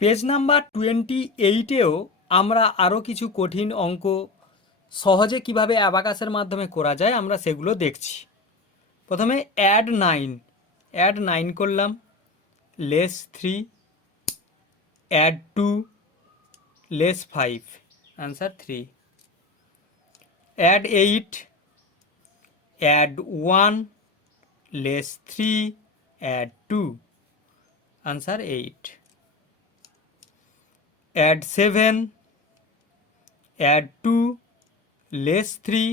Page number 28-এও আমরা আরও কিছু কঠিন অঙ্ক সহজে কিভাবে অ্যাবাকাসের মাধ্যমে করা যায় আমরা সেগুলো দেখছি। প্রথমে অ্যাড 9 করলাম, less 3, add 2, less 5, answer 3। Add 8, add 1, less 3, add 2, answer 8। add 7, add 2, less 3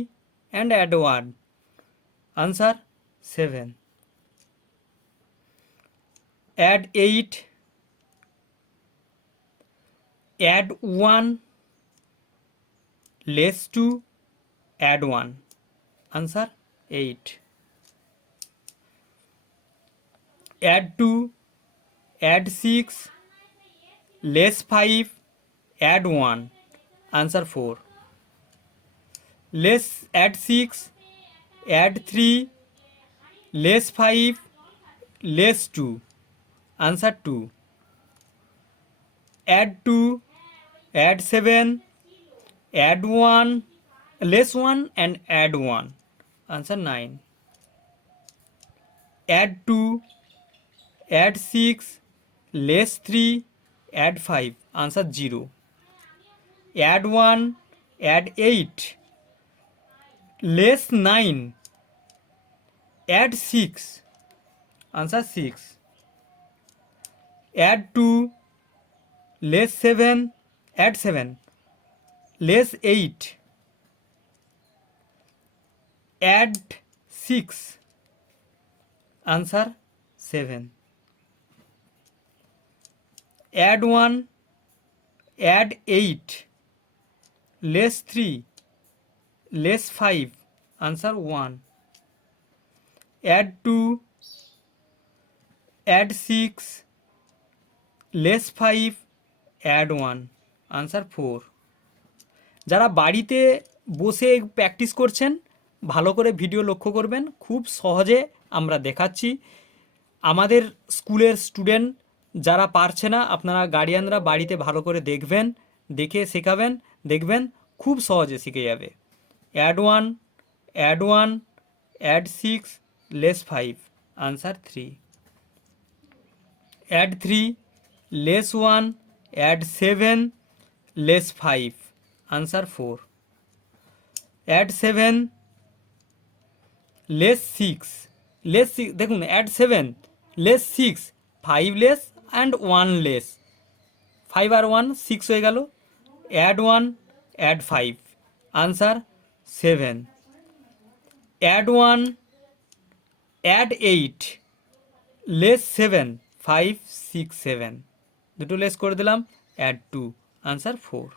and add 1, answer 7। add 8, add 1, less 2, add 1, answer 8। add 2, add 6, less 5, add 1, answer 4। add 6, add 3, less 5, less 2, answer 2। add 2, add 7, add 1, less 1 and add 1, answer 9। add 2, add 6, less 3, add 5, answer 0। add 1, add 8, less 9, add 6, answer 6। add 2, less 7, add 7, less 8, add 6, answer 7। add 1, add 8, less 3, less 5, answer 1। add 2, add 6, less 5, add 1, answer 4। যারা বাড়িতে বসে প্র্যাকটিস করছেন ভালো করে ভিডিও লক্ষ্য করবেন, খুব সহজে আমরা দেখাচ্ছি। আমাদের স্কুলের স্টুডেন্ট যারা পারছে না আপনারা গার্ডিয়ানরা বাড়িতে ভালো করে দেখবেন, দেখে শেখাবেন, দেখবেন খুব সহজে শিখে যাবে। add 1, add 1, add 6, less 5, answer 3। add 3, less 1, add 7, less 5, answer 4। add 7, less 6, দেখুন add 7, less 6, 5 less and 1 less, 5 আর 1 6 হয়ে গেল। add 1, add 5, answer 7। add 1, add 8, less 7, 5 6 7, দুটো লেস করে দিলাম, add 2, answer 4।